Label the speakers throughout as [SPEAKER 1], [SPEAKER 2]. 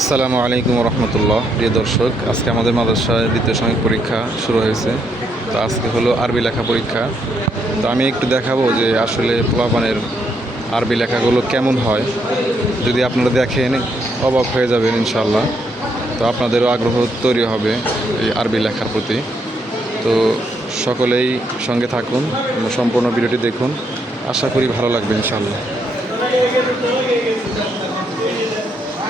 [SPEAKER 1] আসসালামু আলাইকুম রহমতুল্লাহ, প্রিয় দর্শক, আজকে আমাদের মাদ্রাসায় দ্বিতীয় সাময়িক পরীক্ষা শুরু হয়েছে। তো আজকে হলো আরবি লেখা পরীক্ষা। তো আমি একটু দেখাবো যে আসলে পোলাপানের আরবি লেখাগুলো কেমন হয়। যদি আপনারা দেখেন, অবাক হয়ে যাবেন ইনশাল্লাহ তো আপনাদেরও আগ্রহ তৈরি হবে এই আরবি লেখার প্রতি। তো সকলেই সঙ্গে থাকুন, সম্পূর্ণ ভিডিওটি দেখুন। আশা করি ভালো লাগবে ইনশাল্লাহ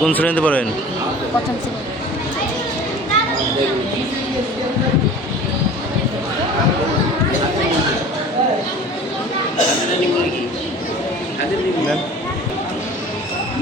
[SPEAKER 2] কোন শ্রেণীতে পড়েন?
[SPEAKER 3] প্রথম শ্রেণি।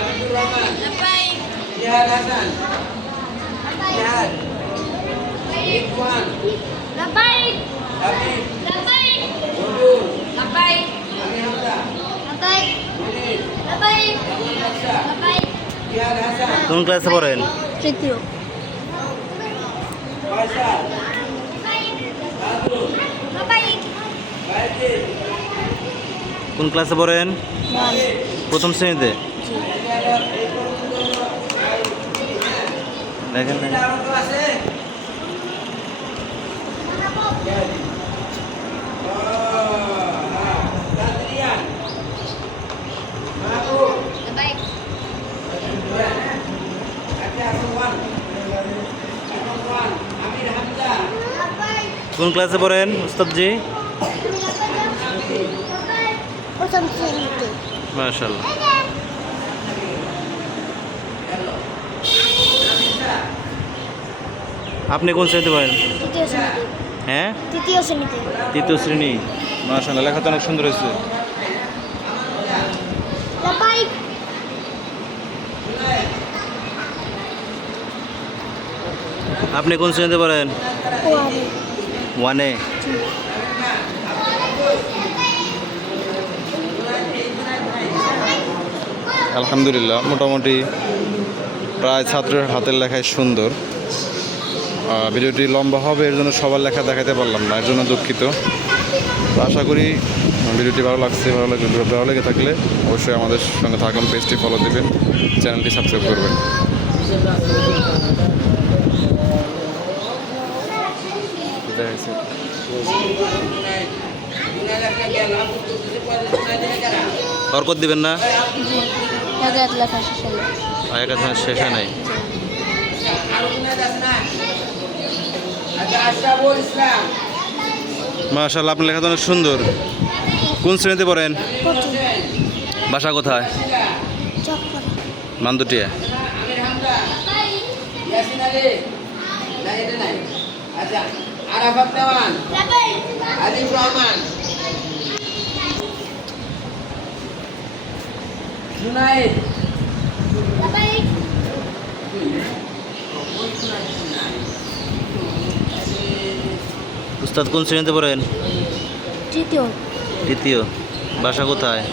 [SPEAKER 4] Abdul Awal. Abdul Rahman. Jihad Hasan. Jihad. Ikhwan. Habib. Gundur. Ami Hamzah. Munir. Rahman Baksa. Jihad Hasan.
[SPEAKER 2] কোন ক্লাসে পড়েন
[SPEAKER 3] তৃতীয়
[SPEAKER 4] Faisal. Badrul. Baidin.
[SPEAKER 2] কোন ক্লাসে পড়েন প্রথম শ্রেণীতে
[SPEAKER 4] Hamzah.
[SPEAKER 2] কোন ক্লাসে পড়েন উস্তাদজি? মাশাল্লাহ আপনি কোন শ্রেণীতে পড়েন? হ্যাঁ?
[SPEAKER 3] তৃতীয় শ্রেণীতে।
[SPEAKER 2] তৃতীয় শ্রেণি?
[SPEAKER 1] মাশাল্লাহ লেখা তো অনেক সুন্দর হয়েছে।
[SPEAKER 2] আপনি কোন শ্রেণীতে পড়েন?
[SPEAKER 3] ওয়ানে।
[SPEAKER 1] আলহামদুলিল্লাহ মোটামুটি প্রায় ছাত্রের হাতের লেখায় সুন্দর। ভিডিওটি লম্বা হবে এর জন্য সবার লেখা দেখাতে পারলাম না এর জন্য দুঃখিত তো আশা করি ভিডিওটি ভালো লাগছে ভালো লাগে ভালো লেগে থাকলে অবশ্যই আমাদের সঙ্গে থাকুন পেজটি ফলো দেবেন চ্যানেলটি সাবস্ক্রাইব করবেন।
[SPEAKER 2] বরকত দিবেন না
[SPEAKER 3] শেষ
[SPEAKER 2] হয় নাই.
[SPEAKER 1] মাশাল্লাহ আপনার লেখা তো অনেক সুন্দর। কোন শ্রেণীতে পড়েন?
[SPEAKER 2] বাসা কোথায়? মান্দুটিয়া।
[SPEAKER 4] Amir
[SPEAKER 2] উস্তাদ কোন শ্রেণীতে পড়েন?
[SPEAKER 3] তৃতীয়।
[SPEAKER 2] তৃতীয়। বাসা কোথায়.